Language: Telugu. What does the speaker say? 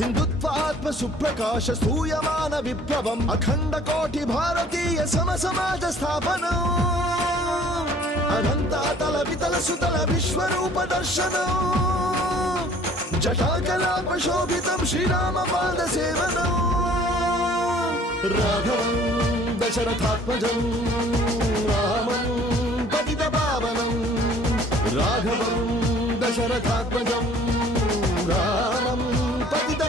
హిందుత్వాత్మ సుప్రకాశ స్థూయమాన విప్లవం అఖండ కోటి భారతీయ సమసమాజ స్థాపనం అనంతాతల వితల సుతల విశ్వరూప దర్శనం జటాకలాప శోభితం శ్రీరామ పాద సేవనం రాఘవం దశరథాత్మజం రామం పతిత పావనం రాఘవం దశరథాత్మజం రామం పతిత